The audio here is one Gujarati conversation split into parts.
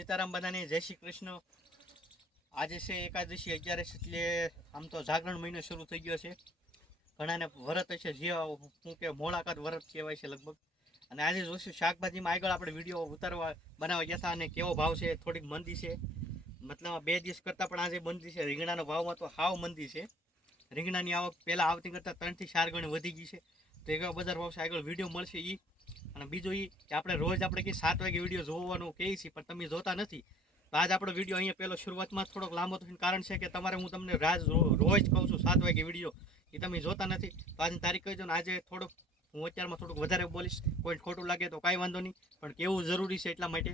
સીતારામ બધાને જય શ્રી કૃષ્ણ. આજે છે એકાદશી, અગિયારસ એટલે આમ તો જાગરણ મહિનો શરૂ થઈ ગયો છે. ઘણાને વ્રત હશે, જે શું કે મોળાકાત વ્રત કહેવાય છે લગભગ. અને આજે જોશું શાકભાજીમાં આગળ આપણે વીડિયો ઉતારવા બનાવવા ગયા હતા અને કેવો ભાવ છે, થોડીક મંદી છે. મતલબ બે દિવસ કરતાં પણ આજે મંદી છે. રીંગણાનો ભાવમાં તો હાવ મંદી છે. રીંગણાની આવક પહેલાં આવતી કરતાં ત્રણથી ચાર ગણી વધી ગઈ છે. તો એવા બજાર ભાવ છે, આગળ વીડિયો મળશે એ અને બીજું એ કે આપણે રોજ આપણે કે સાત વાગે વીડિયો જોવાનું કહીએ છીએ પણ તમે જોતા નથી. તો આજ આપણો વીડિયો અહીંયા પહેલો શરૂઆતમાં થોડોક લાંબો થઈને કારણ છે કે તમારે હું તમને રાજ રોજ કહું છું સાત વાગે વીડિયો, એ તમે જોતા નથી. તો આજની તારીખ કહી દો ને આજે થોડોક હું અત્યારમાં થોડુંક વધારે બોલીશ, કોઈ ખોટું લાગે તો કાંઈ વાંધો નહીં, પણ કેવું જરૂરી છે એટલા માટે?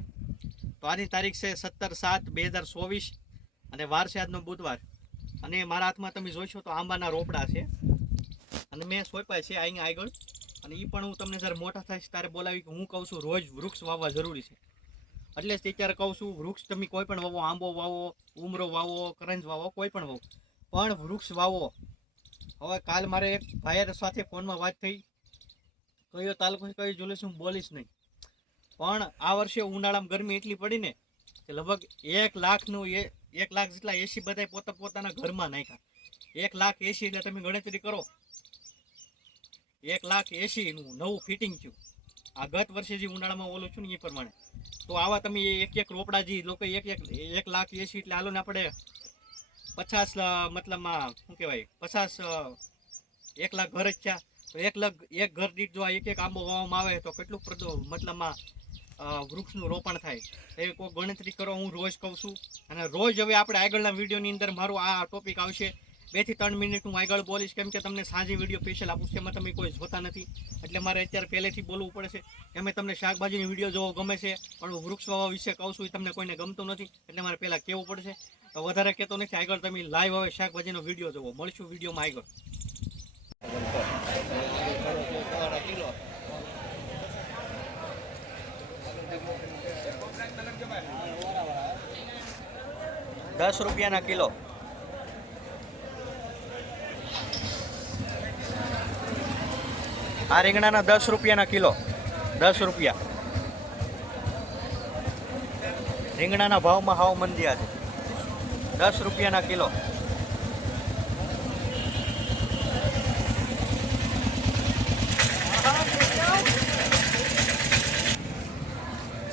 તો આજની તારીખ છે સત્તર સાત બે હજાર ચોવીસ અને વાર છે આજનો બુધવાર. અને મારા હાથમાં તમે જોઈશો તો આંબાના રોપડા છે. અને મેં સોંપ્યા છે અહીંયા આગળ. અને એ પણ હું તમને જ્યારે મોટા થાય ત્યારે બોલાવી કે હું કહું છું રોજ વૃક્ષ વાવવા જરૂરી છે. એટલે જ અત્યારે કહું છું, વૃક્ષ તમે કોઈ પણ વાવો, આંબો વાવો, ઉમરો વાવો, કરંજ વાવો, કોઈ પણ વાવો. પણ વૃક્ષ વાવો. હવે કાલ મારે એક ભાઈ સાથે ફોનમાં વાત થઈ. કયો તાલુકો કયો જુલુસ હું બોલીશ નહીં. પણ આ વર્ષે ઉનાળામાં ગરમી એટલી પડી ને કે લગભગ એક લાખનું એ, એક લાખ જેટલા એસી બધાય પોતા પોતાના ઘરમાં નાખ્યા. એક લાખ એસી એટલે તમે ગણતરી કરો. એક લાખ એસીનું નવું ફિટિંગ થયું. આ ગત વર્ષે જે ઉનાળામાં ઓલું છું ને એ પ્રમાણે. તો આવા તમે એક એક રોપડા જે લોકો એક એક એક લાખ એસી એટલે હાલો ને આપણે પચાસ મતલબમાં શું કહેવાય? પચાસ એક લાખ ઘર જ થયા તો એક લાખ એક ઘર દીઠ જો આ એક એક આંબો વાવવામાં આવે તો કેટલું પ્રદો મતલબમાં વૃક્ષનું રોપણ થાય. એ કોઈ ગણતરી કરો હું રોજ કહું છું. અને રોજ હવે આપણે આગળના વિડીયોની અંદર મારું આ ટોપિક આવશે. બેથી ત્રણ મિનિટ હું આગળ બોલીશ, કેમ કે તમને સાંજે વીડિયો સ્પેશિયલ આપું છું, એમાં તમે કોઈ જોતા નથી. એટલે મારે અત્યારે પહેલેથી બોલવું પડે છે. એમ તમને શાકભાજીની વીડિયો જોવો ગમે છે, પણ હું વૃક્ષ વાવવા વિશે કહું છું એ તમને કોઈને ગમતું નથી, એટલે મારે પહેલાં કહેવું પડશે. તો વધારે કહેતો નથી, આગળ તમે લાઈવ હવે શાકભાજીનો વીડિયો જોવો. મળશું વિડીયોમાં આગળ. દસ રૂપિયાના કિલો. આ રીંગણાના દસ રૂપિયાના કિલો. દસ રૂપિયા. રીંગણાના ભાવમાં હાવ મંદિયા છે દસ રૂપિયાના કિલો.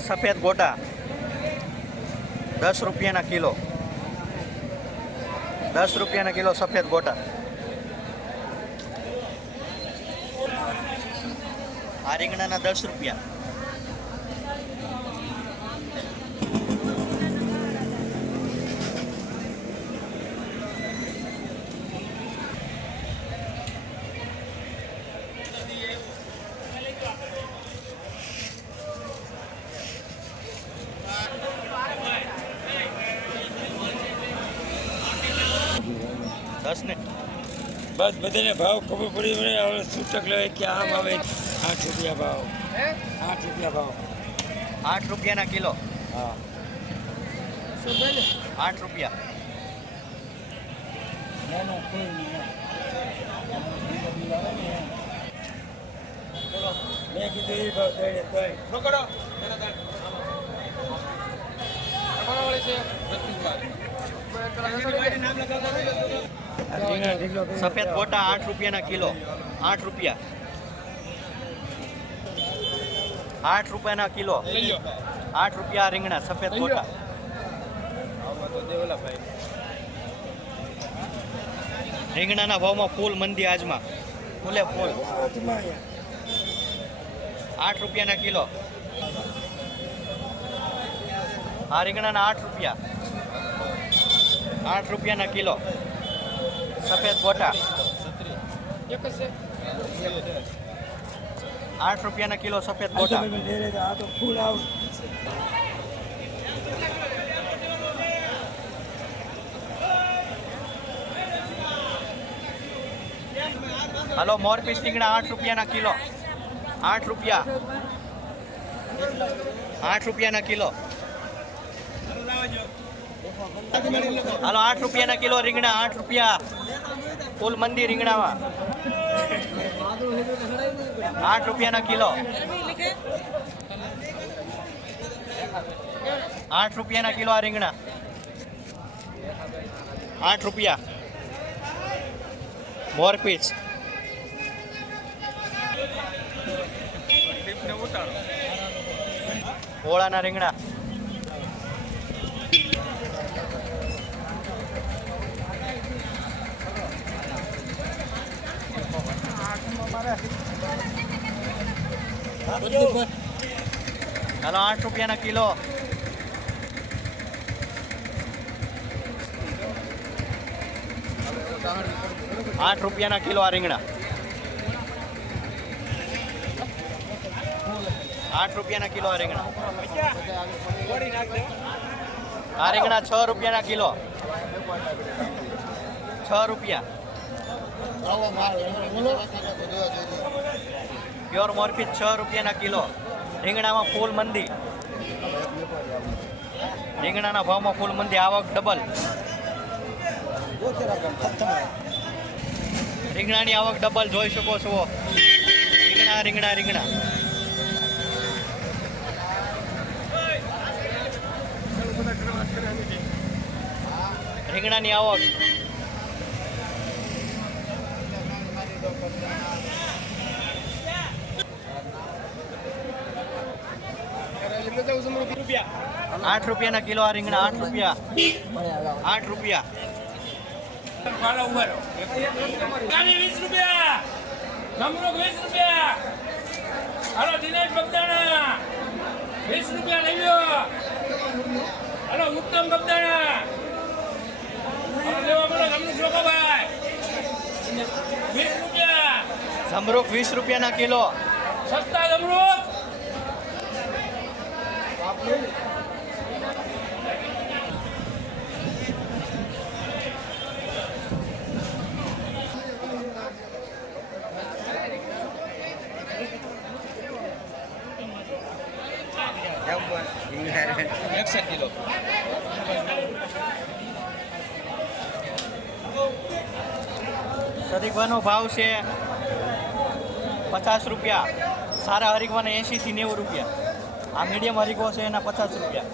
સફેદ ગોટા. દસ રૂપિયાના કિલો. દસ રૂપિયાના કિલો સફેદ ગોટા. આ રીંગણાના દસ રૂપિયા. દસ ને બસ બધાને ભાવ ખબર પડી મને હવે છૂટક લે કે આમ આવે. આઠ રૂપિયા ભાવ આઠ રૂપિયા ભાવ આઠ રૂપિયાના કિલો હા આઠ રૂપિયા ના ના કોઈ નહીં મેં કીધું એ ભાવ દઈ તોય આ રીંગણા ઢીકલો કર્યો. સફેદ ગોટા આઠ રૂપિયાના કિલો આઠ રૂપિયા આઠ રૂપિયાના કિલો. આઠ રૂપિયા રીંગણા સફેદ ગોટા. રીંગણાના ભાવમાં ફૂલ મંદી આજમાં. ફૂલે ફૂલ. આઠ રૂપિયાના કિલો. આ રીંગણાના આઠ રૂપિયા. આઠ રૂપિયાના કિલો. સફેદ ગોટા. આઠ રૂપિયાના કિલો સફેદ ગોટા હલો મોરપીસ રીંગણા આઠ રૂપિયાના કિલો. આઠ રૂપિયા. આઠ રૂપિયાના કિલો. હાલો આઠ રૂપિયાના કિલો રીંગણા આઠ રૂપિયા. ફૂલ મંદી રીંગણામાં. આઠ રૂપિયાના કિલો. આઠ રૂપિયાના કિલો આ રીંગણા. આઠ રૂપિયા. મોરપીસ ઓળાના રીંગણા. ચાલો આઠ રૂપિયાના કિલો. આઠ રૂપિયાના કિલો આ રીંગણા. આઠ રૂપિયાના કિલો આ રીંગણા. આ રીંગણા છ રૂપિયાના કિલો. છ રૂપિયા. પ્યોર મોરફી છ રૂપિયાના કિલો. રીંગણામાં ફૂલ મંદી. રીંગણાના ભાવમાં ફૂલ મંદી, આવક ડબલ રીંગણાની આવક ડબલ જોઈ શકો છો. રીંગણા રીંગણા રીંગણા. રીંગણાની આવક આઠ રૂપિયાના કિલો આ રીંગણા, આઠ રૂપિયા. આઠ રૂપિયા. વીસ રૂપિયા. નમરો વીસ રૂપિયા. હાલો, દિનેશ બગદાણા. વીસ રૂપિયા લઈ લો હાલો, ઉત્તમ બગદાણા હાલો લેવા બોલો જમરૂખ લોકો ભાઈ વીસ રૂપિયા જમરૂખ વીસ રૂપિયાના કિલો. સસ્તા જમરૂખ એકસઠ કિલો. સદીકવાનો ભાવ છે પચાસ રૂપિયા. સારા હરીકવાના એંશીથી નેવું રૂપિયા. આ મીડિયમ હરીકવો છે એના પચાસ રૂપિયા.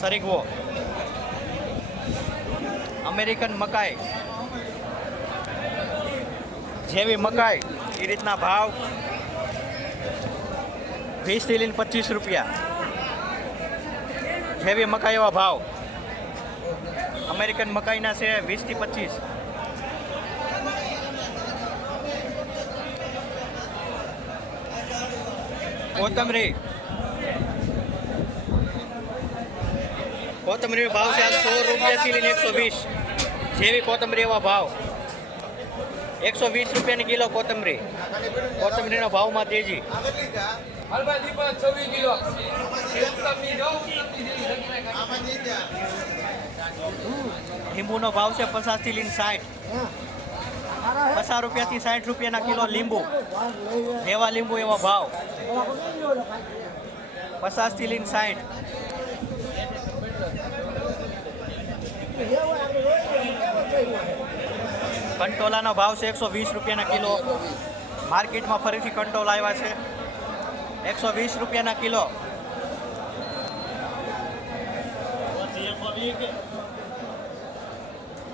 સરીગવો અમેરિકન મકાઈ. જેવી મકાઈ, એ રીતના ભાવ વીસથી લઈને પચીસ રૂપિયા. જેવી મકાઈ એવા ભાવ. અમેરિકન મકાઈના છે વીસથી પચીસ. કોથમરી. કોથમરી ભાવ છે સો રૂપિયાથી લઈને એકસો વીસ. જેવી કોથમરી એવા ભાવ. એકસો વીસ રૂપિયાની કિલો કોથમરી. કોથમરીના ભાવમાં તેજી. લીંબુનો ભાવ છે પચાસથી લઈને સાઠ. પચાસ રૂપિયાથી સાઠ રૂપિયાના કિલો લીંબુ. એવા લીંબુ, એવા ભાવ. પચાસથી લઈને સાઠ. કંટોલાનો ભાવ છે એકસો વીસ રૂપિયાના કિલો. માર્કેટમાં ફરીથી કંટોલ આવ્યા છે. એકસો વીસ રૂપિયાના કિલો.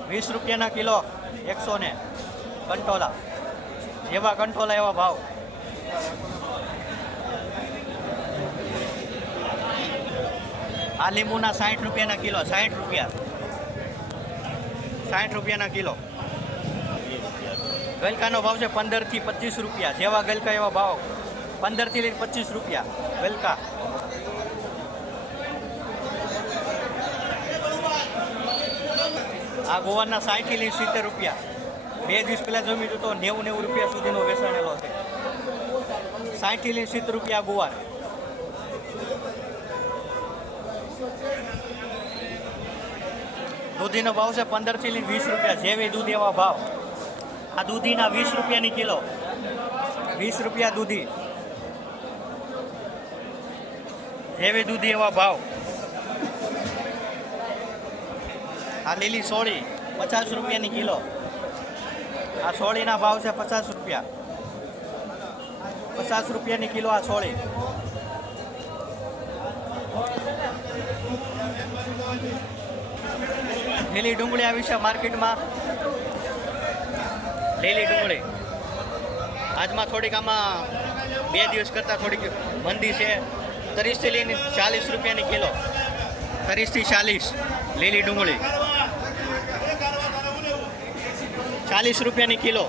વીસ રૂપિયાના કિલો. એકસો ને. કંટોલા. જેવા કંટોલા, એવા ભાવ. આ લીંબુના સાઠ રૂપિયાના કિલો સાઠ રૂપિયા. સાઠ રૂપિયાના કિલો. ગલકાનો ભાવ છે પંદરથી પચીસ રૂપિયા. જેવા ગલકા, એવા ભાવ. પંદરથી લઈને પચીસ રૂપિયા ગલકા. આ ગોવાના સાઠથી લઈને સિત્તેર રૂપિયા. બે દિવસ પહેલાં જમી તો નેવું નેવું રૂપિયા સુધીનો વેચાણેલો છે. સાઠથી લઈને સિત્તેર રૂપિયા ગુવાર. દૂધીનો ભાવ છે પંદરથી લઈને વીસ રૂપિયા, જેવી દૂધ એવા ભાવ. આ દૂધીના વીસ રૂપિયાની કિલો. વીસ રૂપિયા દૂધી. જેવી દૂધી એવા ભાવ. આ લીલી સોળી, પચાસ રૂપિયાની કિલો. આ સોળીના ભાવ છે પચાસ રૂપિયા. પચાસ રૂપિયાની કિલો આ સોળી લીલી ડુંગળી આવી છે માર્કેટમાં. લીલી ડુંગળી. આજમાં થોડીક આમાં બે દિવસ કરતાં થોડીક મંદી છે. ત્રીસથી લઈને ચાલીસ રૂપિયાની કિલો. ત્રીસથી ચાલીસ લીલી ડુંગળી. ચાલીસ રૂપિયાની કિલો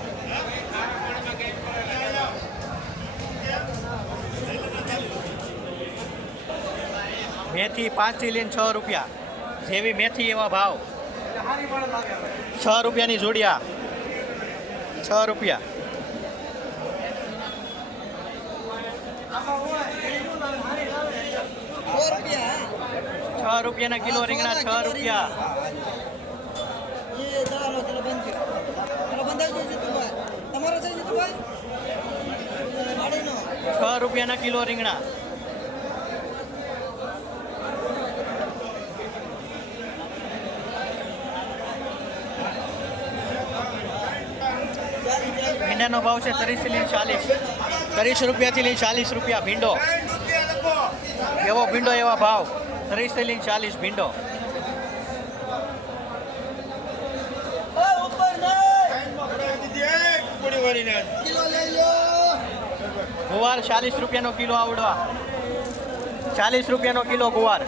મેથી પાંચથી લઈને છ રૂપિયા, જેવી મેથી એવા ભાવ. છ રૂપિયાની જોડિયા, છ રૂપિયા. છ રૂપિયાના કિલો રીંગણા, છ રૂપિયા. છ રૂપિયાના કિલો રીંગણા. ભીંડાનો ભાવ છે ત્રીસથી લઈને ચાલીસ. ત્રીસ રૂપિયાથી લઈને ચાલીસ રૂપિયા ભીંડો. એવો ભીંડો એવા ભાવ. ત્રીસથી લઈને ચાલીસ ભીંડો. ગુવાર ચાલીસ રૂપિયાનો કિલો આવડવા. ચાલીસ રૂપિયાનો કિલો ગુવાર.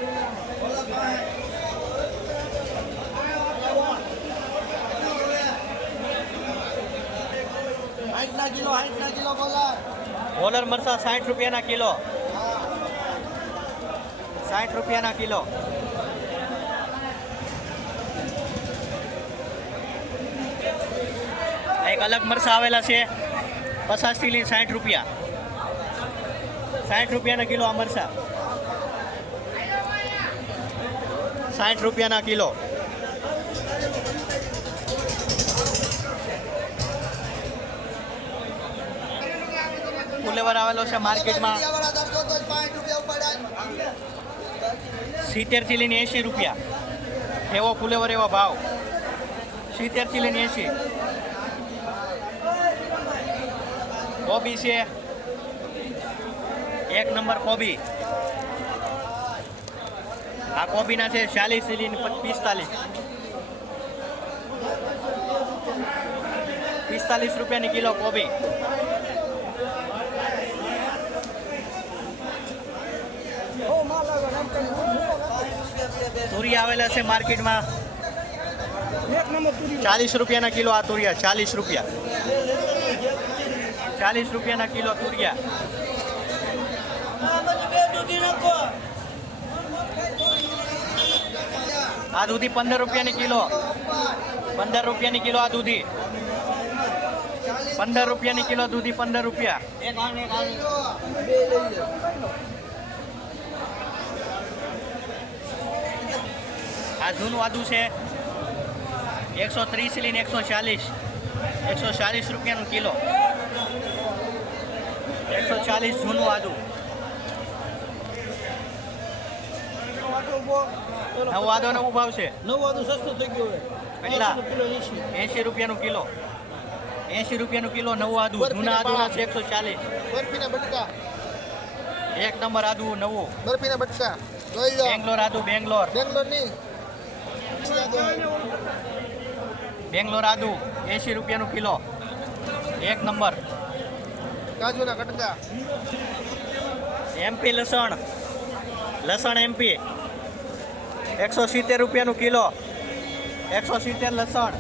હાઈટ ના કિલો હાઈટ ના કિલો બોલા. ઓલર મરસા સાઠ રૂપિયાના કિલો. સાઠ રૂપિયાના કિલો. એક અલગ મરસા આવેલા છે. પચાસથી લઈને સાઠ રૂપિયા. સાઠ રૂપિયાના કિલો આ મરસા. સાઠ રૂપિયાના કિલો. ફુલેવર આવેલો છે માર્કેટમાં. સિત્તેર દરસો તો 5 રૂપિયા સિત્તેરથી લઈને એંશી રૂપિયા. એવો ફુલેવર, એવો ભાવ. સિત્તેરથી લઈને એંશી. કોબી છે. એક નંબર કોબી. આ કોબીના છે ચાલીસ પિસ્તાલીસ. પિસ્તાલીસ રૂપિયાની કિલો કોબી. તુરી આવેલા છે માર્કેટમાં. ચાલીસ રૂપિયાના કિલો આ તુરિયા, ચાલીસ રૂપિયા. ચાલીસ રૂપિયાના કિલો તુરિયા. આ દૂધી પંદર રૂપિયાની કિલો. પંદર રૂપિયાની કિલો આ દૂધી. પંદર રૂપિયાની કિલો દૂધી પંદર રૂપિયા. આ જૂનું આદુ છે. એકસો ત્રીસ લઈને એકસો ચાલીસ. એકસો ચાલીસ રૂપિયાનું કિલો. એકસો ચાલીસ જૂનું આદુ. નવ આદો નવું ભાવ છે નવું સસ્તું થઈ ગયું કેટલા? એસી રૂપિયાનું કિલો. એંશી રૂપિયાનું કિલો નવું આદુ જૂના આદુના છે એકસો ચાલીસ. બરફીના બટકા. એક નંબર આદુ નવું. બરફીના બટકા. બેંગ્લોર આદુ બેંગ્લોર. બેંગ્લોરની. બેંગ્લોર આદુ એસી રૂપિયાનું કિલો. એક નંબર. કાજુના કટકા. એમપી લસણ. લસણ એમપી એકસો સિત્તેર રૂપિયાનું કિલો. એકસો સિત્તેર લસણ.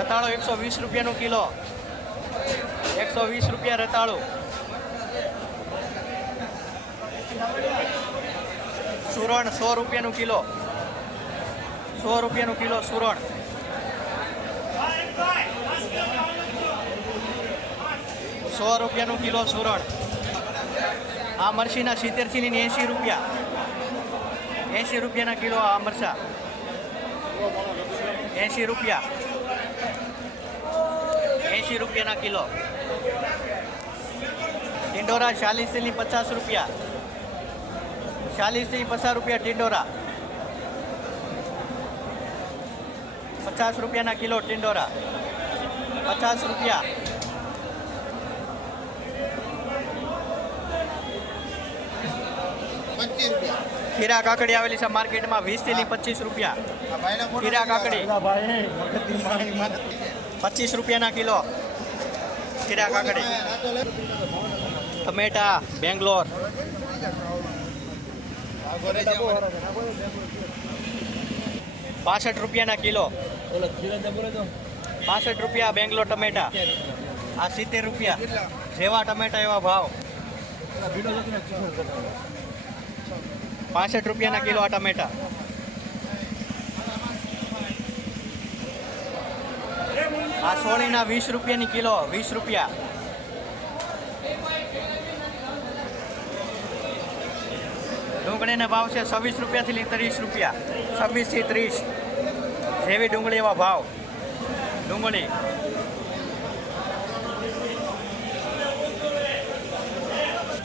રતાળો એકસો વીસ રૂપિયાનું કિલો. એકસો વીસ રૂપિયા રતાળું. સુરણ સો રૂપિયાનું કિલો. સો રૂપિયાનું કિલો સુરણ. સો રૂપિયાનું કિલો સુરણ. આ મરસીના સિત્તેરથી લઈને એંશી રૂપિયા. એંશી રૂપિયાના કિલો આ મરસા. એંશી રૂપિયા. એંશી રૂપિયાના કિલો. ટિંડોરા ચાલીસથી પચાસ રૂપિયા. ચાલીસથી પચાસ રૂપિયા ટિંડોરા પચાસ રૂપિયાના કિલો ટિંડોરા પચાસ રૂપિયા. ખીરા કાકડી આવેલી છે માર્કેટમાં વીસથી પચીસ રૂપિયા. ખીરા કાકડી. પચીસ રૂપિયાના કિલો. ખીરા કાકડી. ટમેટા બેંગ્લોર. પાસઠ રૂપિયાના કિલો. પાસઠ રૂપિયા બેંગ્લોર ટમેટા. આ સિત્તેર રૂપિયા. જેવા ટમેટા, એવા ભાવ. પાસઠ રૂપિયાના કિલો આ ટમેટા. આ સોળીના વીસ રૂપિયાની કિલો, વીસ રૂપિયા. ડુંગળીના ભાવ છે છવ્વીસ રૂપિયાથી લઈ ત્રીસ રૂપિયા. છવ્વીસથી ત્રીસ. જેવી ડુંગળી એવા ભાવ. ડુંગળી.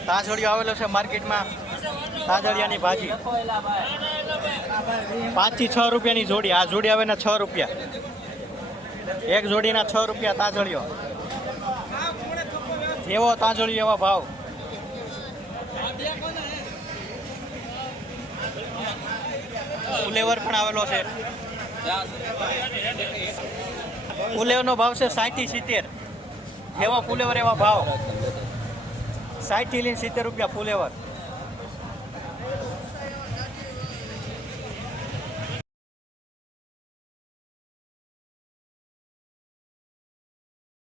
તાજળિયો આવેલો છે માર્કેટમાં. તાજળિયાની ભાજી. પાંચથી છ રૂપિયાની જોડી. આ જોડી આવે ને છ રૂપિયા. એક જોડીના છ રૂપિયા તાજળિયો જેવો તાજળિયો એવા ભાવ. ફ્લેવર પણ આવેલો છે. ફુલેવરનો ભાવ છે સાઠથી સિત્તેર. જેવો ફુલેવર એવા ભાવ. સાઠથી લઈને સિત્તેર રૂપિયા ફુલેવર.